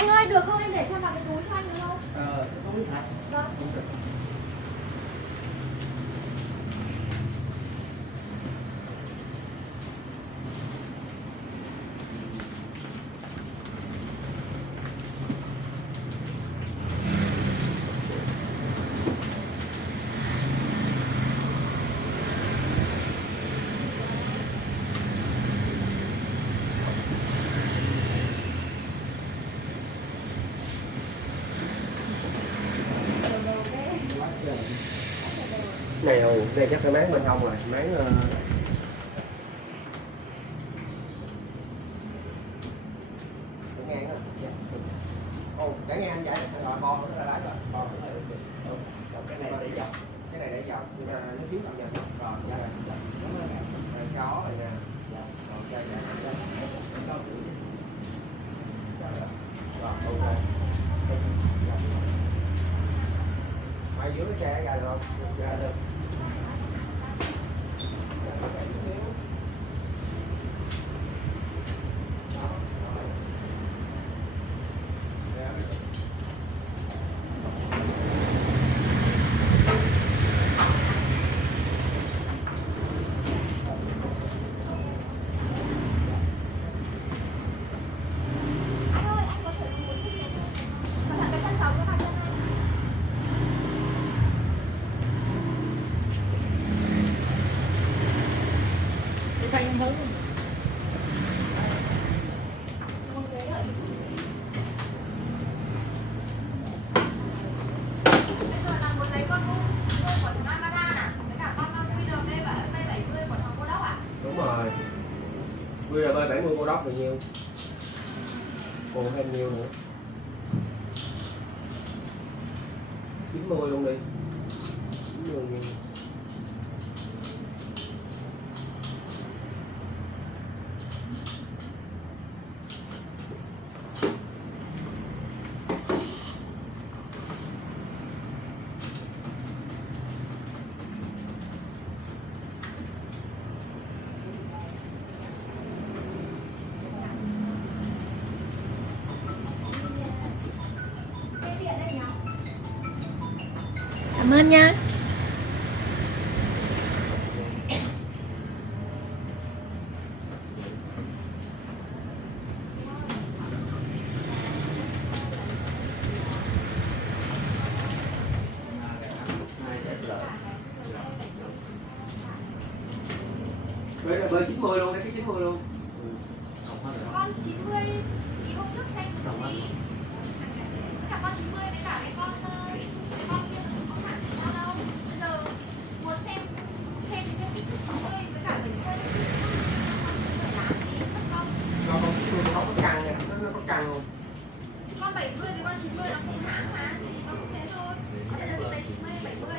Anh ơi, được không? Em để cho vào cái túi cho anh được không? Không biết hả? Vâng. Này rồi, đây chắc cái máng bên hông rồi, máng ngang rồi. Ồ, để ngang anh vậy, rồi bò nó ra lái rồi, bò nó lại được. Cái này để dọc, cái này để dọc, nhưng mà nó thiếu tầm dọc. Rồi, ra rồi. Rồi có rồi nè. Rồi chơi ra. Rồi, ok. Mày dưới cái xe ra được không? Ra được. Đúng rồi. QRB 70 cô đốc bao nhiêu? Còn thêm nhiêu nữa? 90 luôn đi. 90 nhiêu? Cảm ơn nha. Bơi 90 luôn, cái 90 luôn. Con 90 thì hôm trước xem thì cả con 90 với cả cái con kia không hẳn sao đâu. Bây giờ muốn xem thì xem kích thước 90 với cả 70 phải làm gì mất con. Con 90 nó có căng nha, nó có căng luôn. Con 70 với con 90 nó cùng hãng mà, thì con cũng thế thôi. Có thể là lúc đấy 90 70.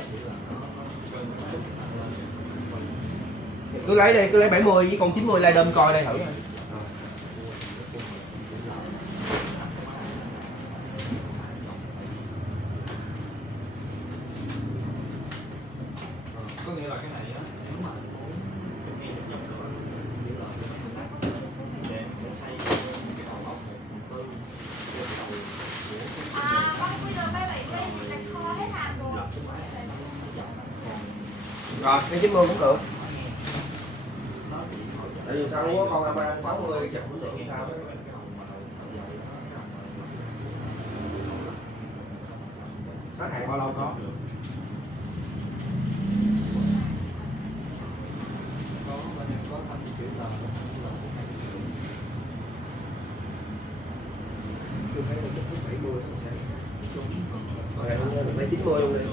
Cứ lấy đi, cứ lấy 70 với con 90 lai đâm coi đây thử. Có nghĩa là cái này á, nếu mà nghe nhập nhập nữa thì là để sẽ xây cái đầu ốc một tư cái đầu của Con QRB 70 thì đặt kho hết hàng rồi. Rồi, cái 90 cũng được. Tại vì sao có con Ama 60 chậm cũng được sao đó. Hết hạn bao lâu có? có thanh chữ là Tôi thấy là chắc 70 cũng sẽ rồi mình phải 90 luôn đi.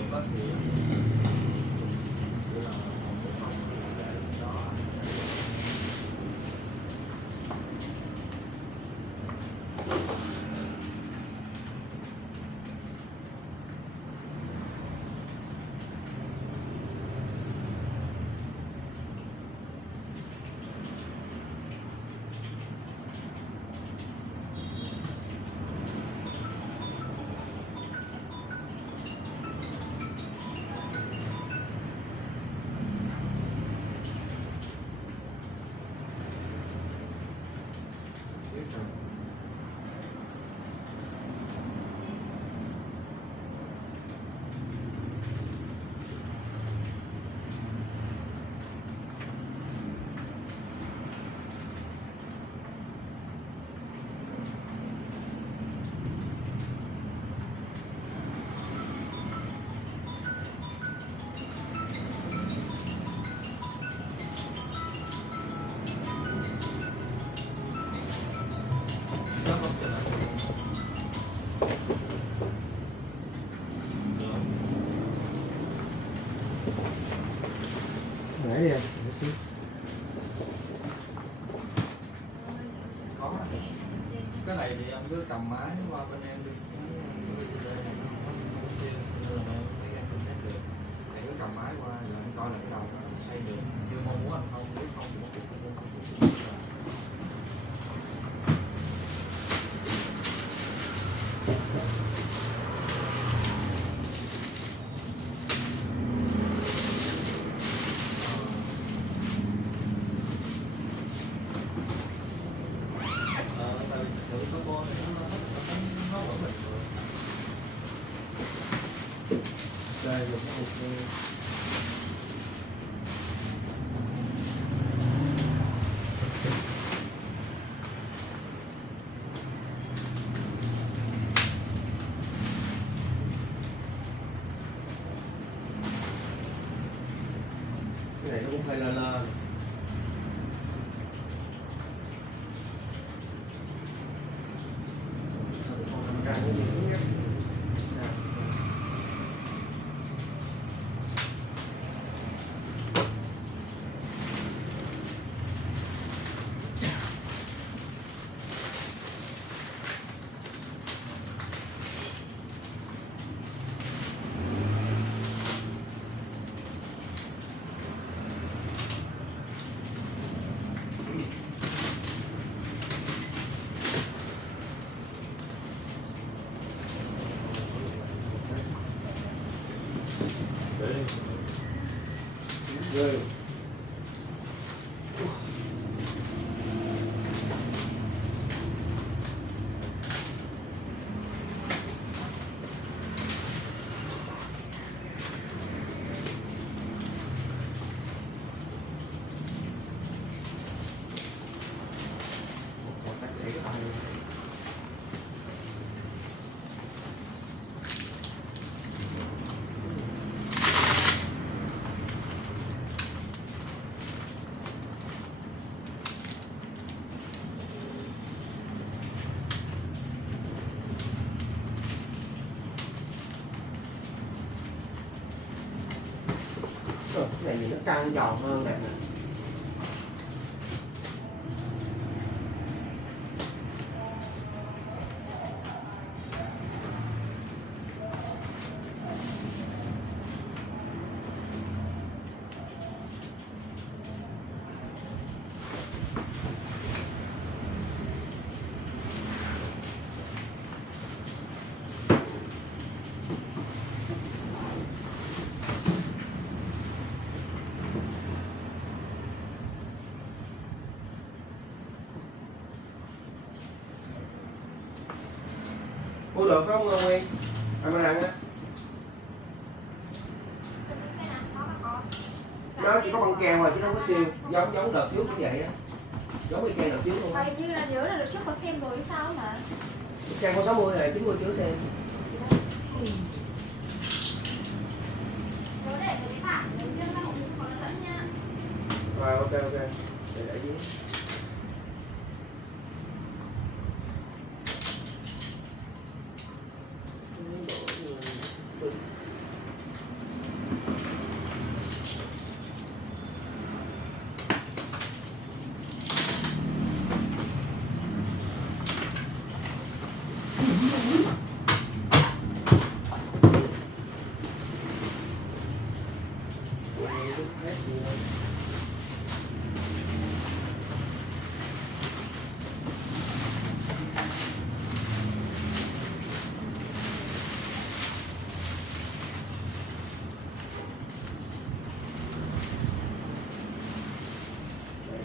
cái này thì anh cứ cầm máy qua bên em đi, cái VCD này nó không có siêu nên là mấy em không test được. Thì cứ cầm máy qua rồi anh coi là cái đầu nó xoay được như mong muốn anh không, nếu không thì nó cũng không được. Đây là cái hộp cái này nó cũng hơi lơ lơ. Càng cái gì cũng nhất. Sao? Rồi. Để cái tay. Cái này thì nó căng tròn hơn nè. Ủa được không Nguyên? Anh mang ăn á. Nó chỉ có băng keo thôi chứ nó không có siêu. Giống đợt trước cũng vậy á. Giống cái keo đợt trước luôn. Hình như là nhớ là đợt trước có xem rồi sao mà. Xem con 60 này 90 chưa xem. Nhớ để cái bảng nếu như các bạn có lẫn nha. Rồi ok để dưới.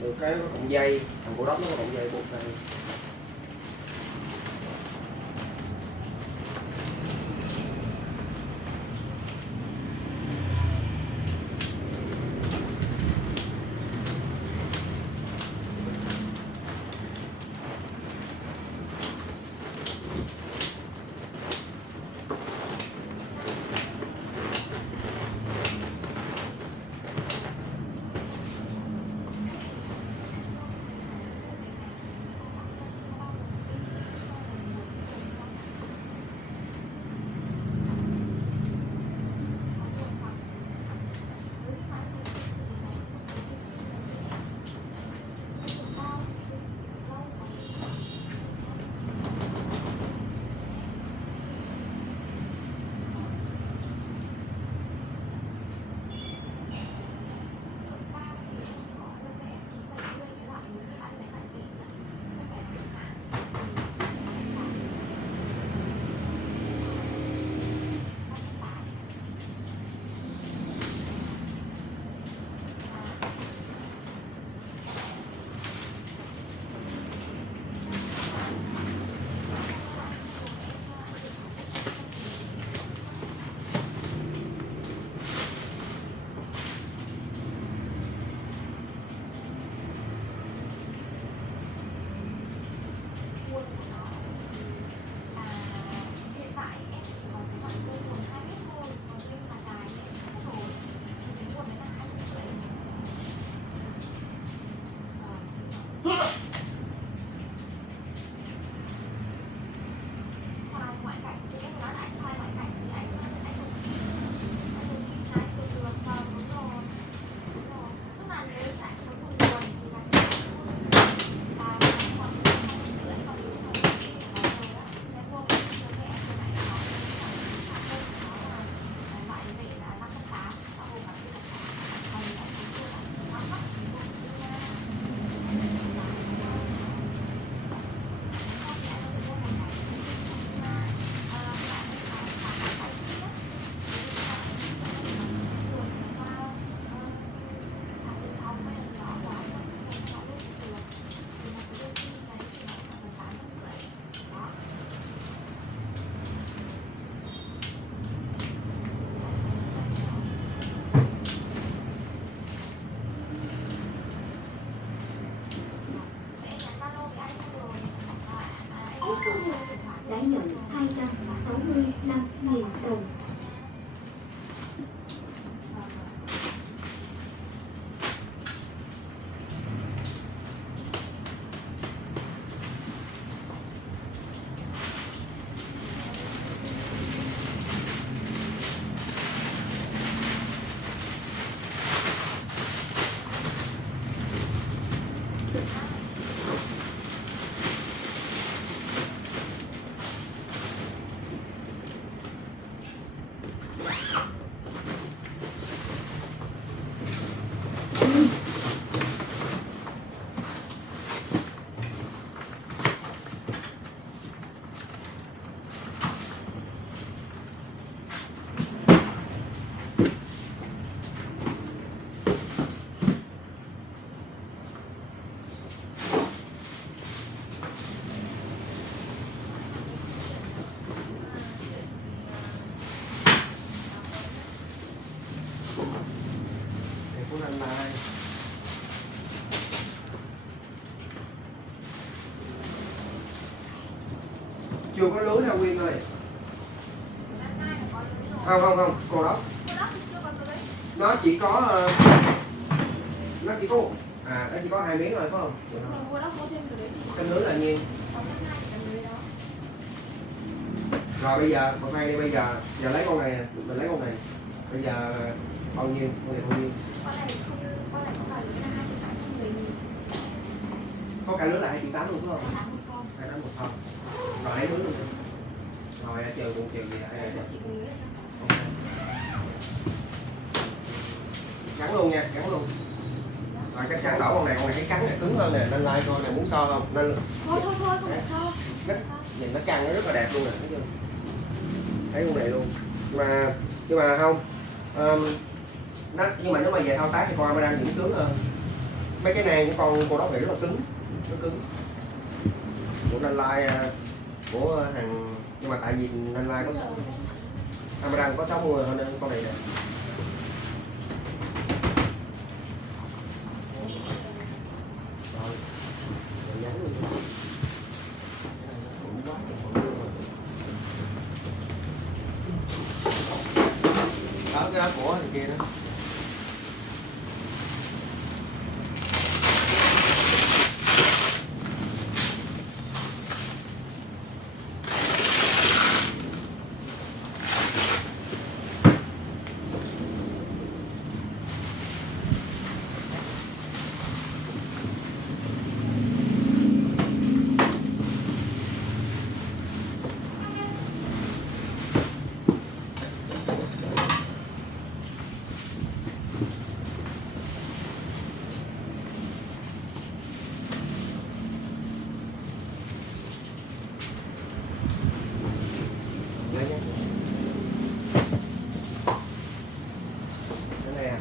Được cái nó có cọng dây, thằng cổ đốc nó có cọng dây buộc đây. đã nhận 265.000 đồng. Chưa có lưới hả Quyên ơi? Không, cô đó nó chỉ có nó chỉ có 2 miếng thôi phải không? Thêm lưới là nhiêu? Rồi bây giờ còn hai đi, bây giờ lấy con này, mình lấy con này. Bây giờ bao nhiêu? Con này bao nhiêu? Có cả lưới là 2,8 triệu luôn phải không? 2,8 một không? Rồi lấy lưới luôn. Rồi chờ buồn chờ gì lại. Gắn luôn nha, gắn luôn. Rồi chắc chắn đổ con này cái cắn này cứng hơn nè, nên like coi này muốn so không? Nên thôi không phải so. Nhìn nó căng nó rất là đẹp luôn nè, thấy chưa? Thấy con này luôn. Nhưng mà không. Nhưng mà nếu mà về thao tác thì con đang diễn sướng hơn. Mấy cái này con cô đó bị rất là cứng, nó cứng. Của nên like của hàng, nhưng mà tại vì nên like có Amaran có 60 hơn nên con này nè. Rồi, dán luôn. Đó, cái đó của thằng kia đó.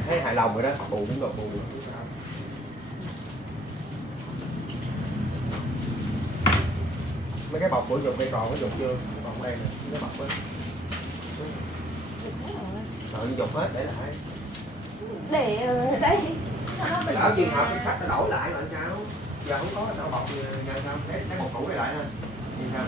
Thấy hài lòng rồi đó, bù đúng rồi, bù. Mấy cái bọc của dục đây còn có dục chưa? Cái bọc đây nè, cái bọc á. Rồi dục hết để lại. Để ở đây. Lỡ trường hợp khách nó đổi lại rồi sao? Giờ không có sao bọc giờ sao? Cái bọc cũ này lại ha. Như sao?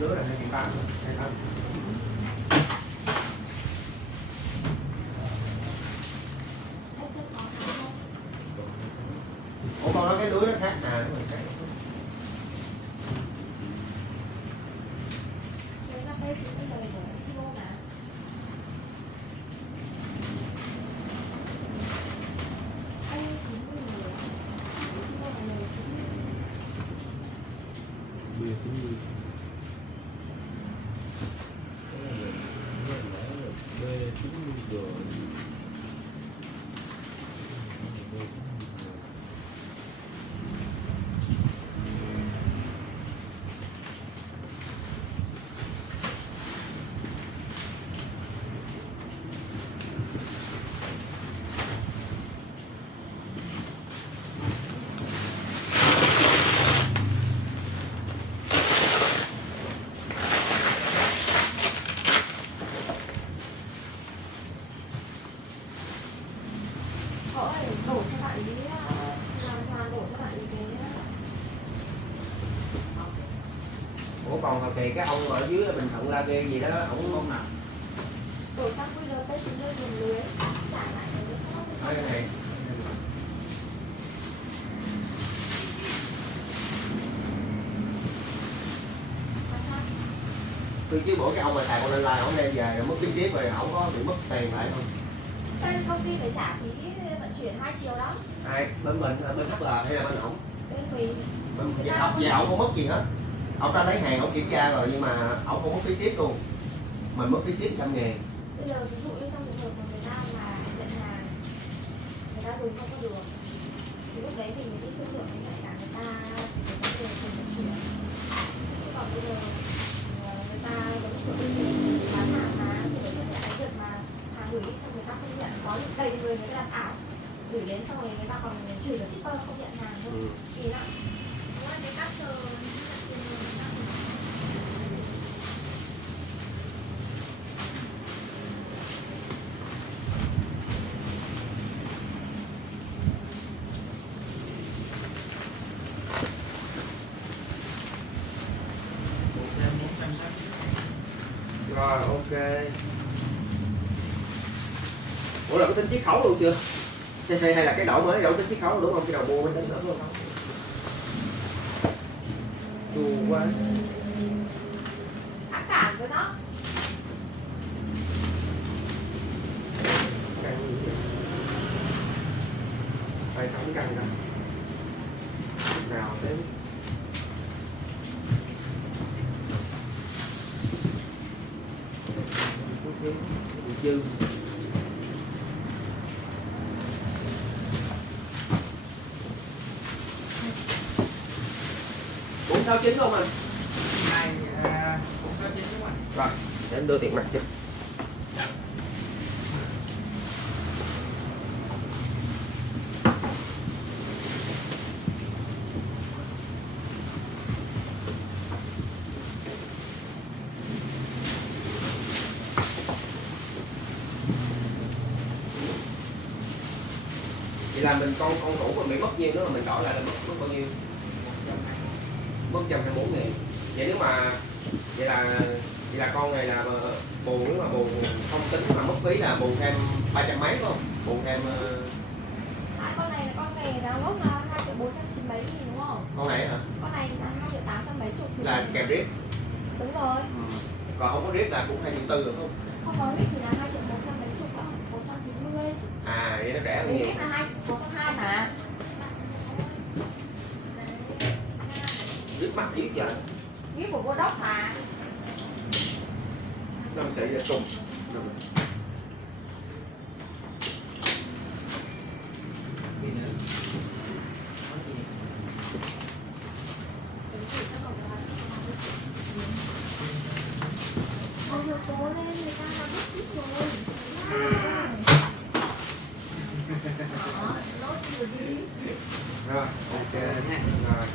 Lứa là 2,8 2,8. Ủa con nói cái lưới nó khác à, đúng rồi khác. Ủa còn hồi kỳ cái ông ở dưới Bình Thuận La Ghi gì đó ổng không nào đổi sang QR tới chúng tôi dùng lưới trả lại ở cái này. Tôi chứ bữa cái ông mà xài con online ổng đem về rồi mất phí ship rồi ổng có bị mất tiền lại không? bên công ty phải trả phí vận chuyển 2 triệu đó. Ai bên mình bên HL hay là bên ổng? Bên mình Về ổng không mất gì hết. Ổng ra lấy hàng ổng kiểm tra rồi nhưng mà ổng không mất phí ship luôn. Mình mất phí ship 100.000. bây giờ ví dụ như trong trường hợp mà người ta mà nhận hàng người ta dùng không có được thì lúc đấy mình mới biết thương lượng với lại cả người ta thì người ta về phần vận chuyển. Chứ còn bây giờ người ta vẫn bán hàng mà thì phải chấp nhận cái việc mà hàng gửi đi xong người ta không nhận, có những đầy người ta đặt ảo gửi đến xong rồi người ta còn chửi cả shipper không nhận hàng thôi. Kỳ lắm. Đúng rồi, cái cách Rồi ok. Ủa là có tính chiết khấu luôn chưa? Hay là cái đổi mới đổi tính chiết khấu đúng không? Cái đầu mua mới tính nữa đúng không? Chua quá. ác cảm với nó. Căng gì vậy? Tay sống căng ra. Nào đến. Dư. 469 không anh? 469 đúng không? Rồi, để em đưa tiền mặt cho. Vậy là mình con cũ mình bị mất nhiêu nữa mà mình đổi lại là mất bao nhiêu? Mất 124.000. Vậy nếu mà vậy là con này là bù, nếu mà bù không tính mà mất phí là bù thêm 300 mấy phải không? Bù thêm Con này là con về download là 2.490 mấy nghìn đúng không? con này hả? Con này là 2.800 mấy chục. Là kèm rip. Đúng rồi. Còn không có rip là cũng 2.400.000 được không? Không có rip thì là 2.400 mấy chục đó, 490. À vậy nó rẻ hơn nhiều. Rip là 2.420 mà. Rip mắc dữ trời. Rip của Godox mà. 5 sợi là trùng. Cố lên, người ta làm hết rip rồi. Lốt nhiều đi. Rồi, ok. Rồi.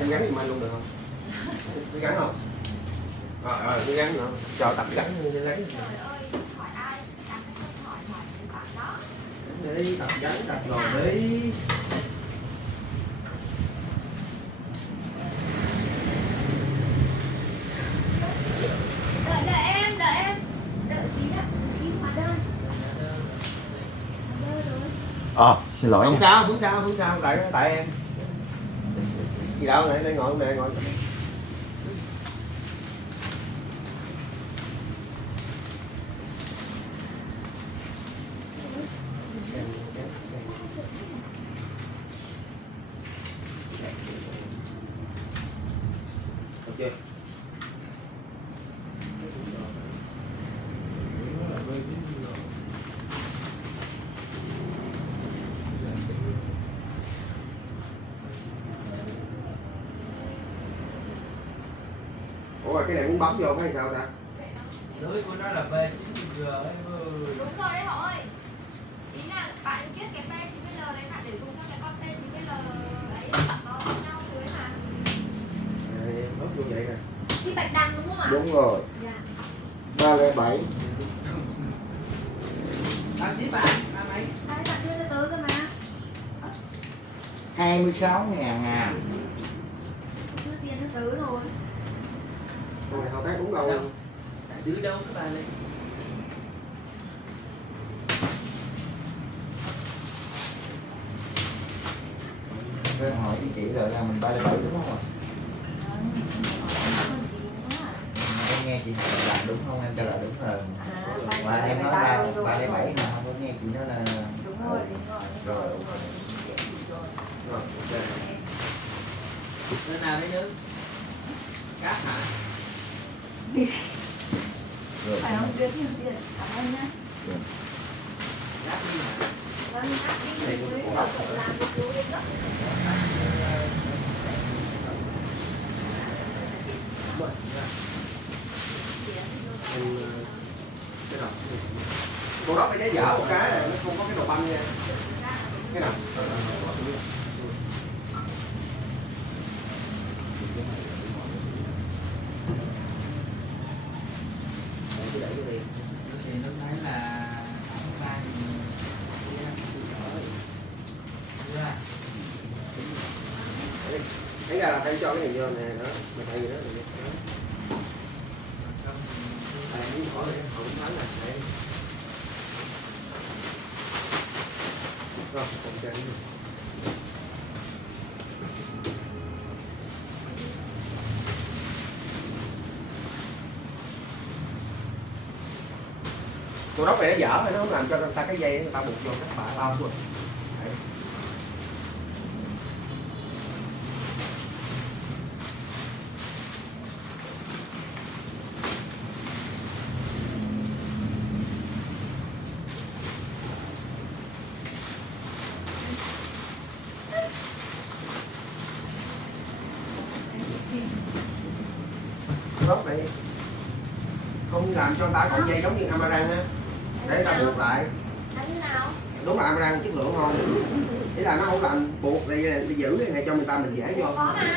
Em gắn giùm anh luôn được không? Cứ gắn không? Rồi, cứ gắn nữa. Cho tập gắn như thế đấy. Trời ơi, hỏi ai? Đặt cái câu hỏi bạn đó. Đi, tập gắn, tập rồi đi. Đợi em. Đợi tí đó, đi hóa đơn. Hóa đơn rồi. Xin lỗi Không nha. sao, không sao, tại em. Gì đâu, lại ngồi nè, ngồi. Được chưa? Ủa cái này muốn bấm vô hay sao ta? Lưới của nó là B90G ấy. Đúng rồi đấy họ ơi. Ý là bạn viết cái P90L đấy bạn để dùng cho cái con P90 Đúng rồi. Dạ. 307. Ba ship bạn, ba mấy? Đấy, bạn đưa từ từ cơ mà. 26.000 à. Đưa tiền từ từ rồi. Con này thao tác đúng lâu luôn. Đưa đâu các bạn này? Tôi hỏi với chị rồi là mình 307 đúng không ạ? Em nghe chị hỏi là đúng không? Em cho là đúng rồi. Mà em nói 307 mà không có nghe chị nói là... Đúng rồi, đúng rồi. Rồi, Đúng rồi. rồi, ok. Nơi nào đấy Như? Cát hả? Rồi. Phải không? Đưa nhiều tiền. Cảm ơn nhá. Cát đi hả? Vâng, cắt đi thì mới tự làm được chú yên đó. Cái nào? Cô đó phải đá dở một cái này, nó không có cái đầu băng nha. Cái nào? Để cái đi. Thì nó thấy là không ra thì Thấy ra là phải cho cái này vô nè, đó. Mà thay gì đó. Miếng bỏ này, họ cũng bán này. Rồi, ok. Cô đốc này nó dở hay nó không làm cho người ta cái dây người ta buộc vô các bả bao luôn. Đấy. Đốc này không làm cho ta còn dây giống như Amaran á, để ta buộc lại. Đánh như nào? Đúng là Amaran chất lượng ngon, ý là nó không làm buộc để giữ cái này cho người ta mình dễ vô. Có mà.